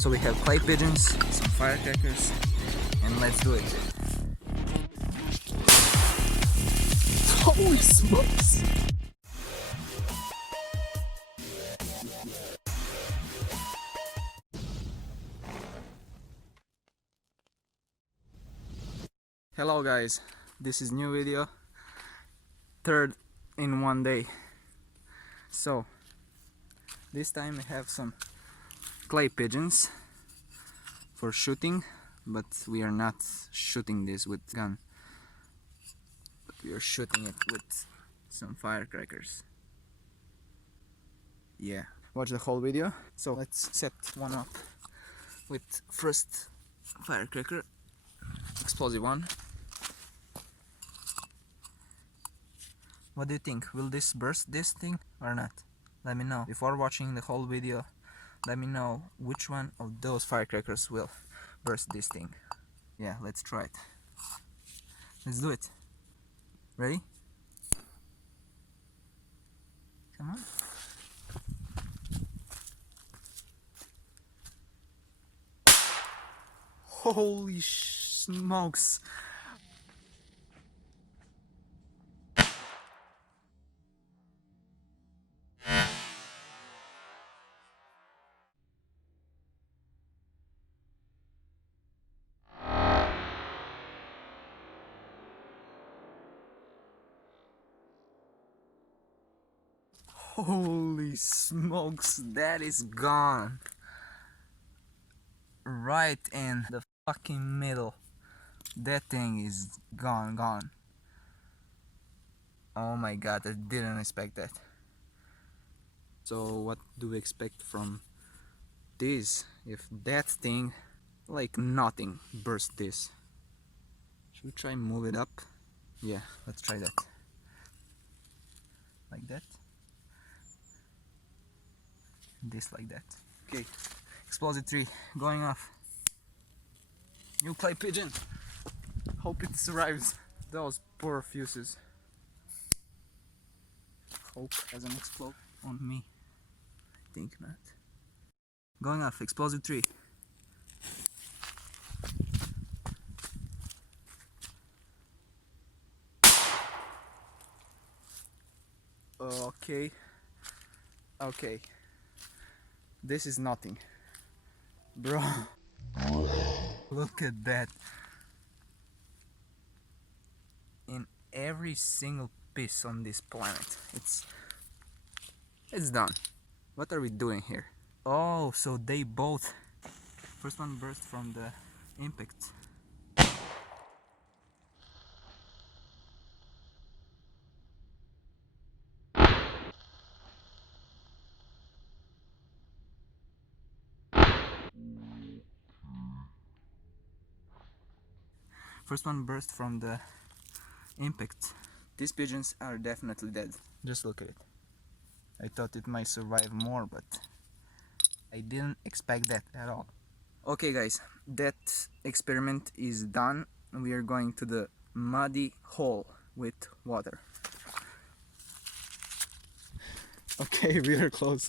So we have clay pigeons, some firecrackers, and let's do it. Holy smokes! Hello guys, this is new video, third in one day. So this time we have some clay pigeons for shooting, but we are not shooting this with gun, but we are shooting it with some firecrackers. Yeah, watch the whole video. So let's set one up with first firecracker, explosive one. What do you think? Will this burst this thing or not? Let me know. Before watching the whole video, let me know which one of those firecrackers will burst this thing. Yeah, let's try it. Let's do it. Ready? Come on. Holy smokes! Holy smokes, that is gone. Right in the fucking middle. That thing is gone. Oh my god, I didn't expect that. So what do we expect from this if that thing, like nothing, burst this? Should we try and move it up? Yeah, let's try that. Like that. This like that. Okay, explosive 3 going off. New clay pigeon. Hope it survives those poor fuses. Hope doesn't explode on me. I think not. Going off, explosive 3. Okay. This is nothing. Bro. Look at that. In every single piece on this planet. It's done. What are we doing here? Oh, so they both... First one burst from the impact. First one burst from the impact. These pigeons are definitely dead. Just look at it. I thought it might survive more, but I didn't expect that at all. Okay guys, that experiment is done. We are going to the muddy hole with water. Okay, we are close.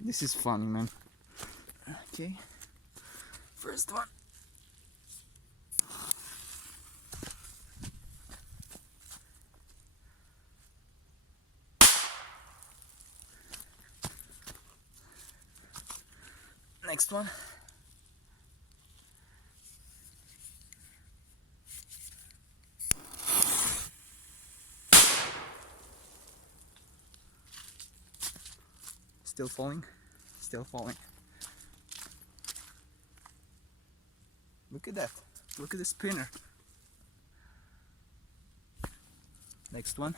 This is funny, man. Okay, first one. Next one. Still falling. Look at that. Look at the spinner. Next one.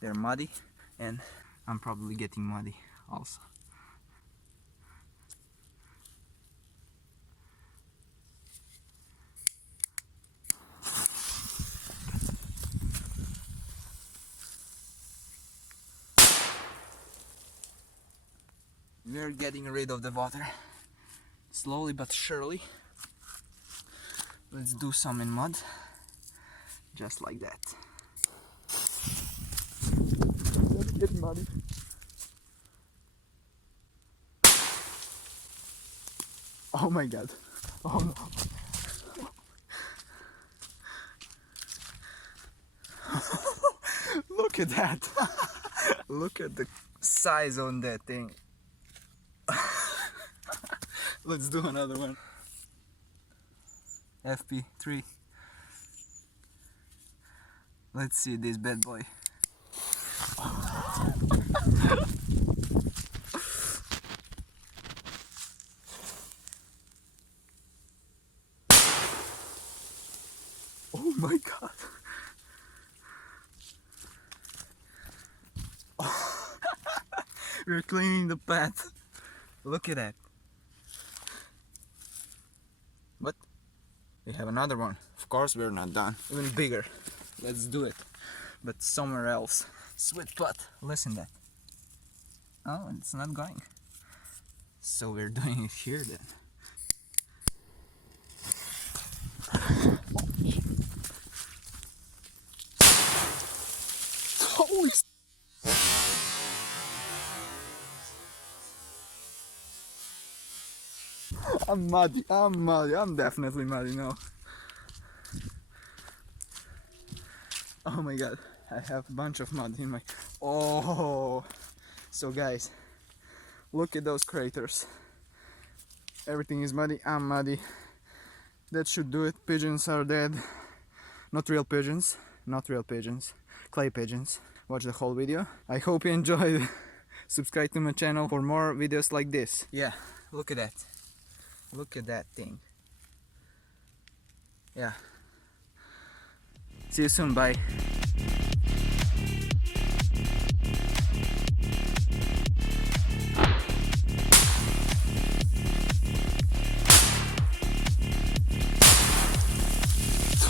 They're muddy, and I'm probably getting muddy also. We're getting rid of the water, slowly but surely. Let's do some in mud, just like that. Let's get muddy. Oh my god. Oh no. Look at that. Look at the size on that thing. Let's do another one. FP3. Let's see this bad boy. Oh my god. We're cleaning the path. Look at that. But we have another one. Of course we're not done. Even bigger. Let's do it. But somewhere else. Sweet pot. Listen that. Oh, it's not going. So we're doing it here then. Holy I'm muddy, I'm definitely muddy now. Oh my god, I have a bunch of mud in my... Oh! So guys, look at those craters. Everything is muddy, I'm muddy. That should do it. Pigeons are dead. Not real pigeons, not real pigeons. Clay pigeons. Watch the whole video. I hope you enjoyed. Subscribe to my channel for more videos like this. Yeah, look at that. Look at that thing. Yeah. See you soon, bye.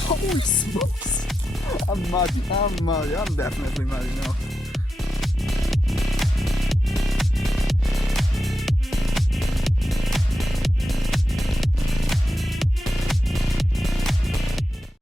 Holy smokes! I'm muddy, I'm definitely muddy now.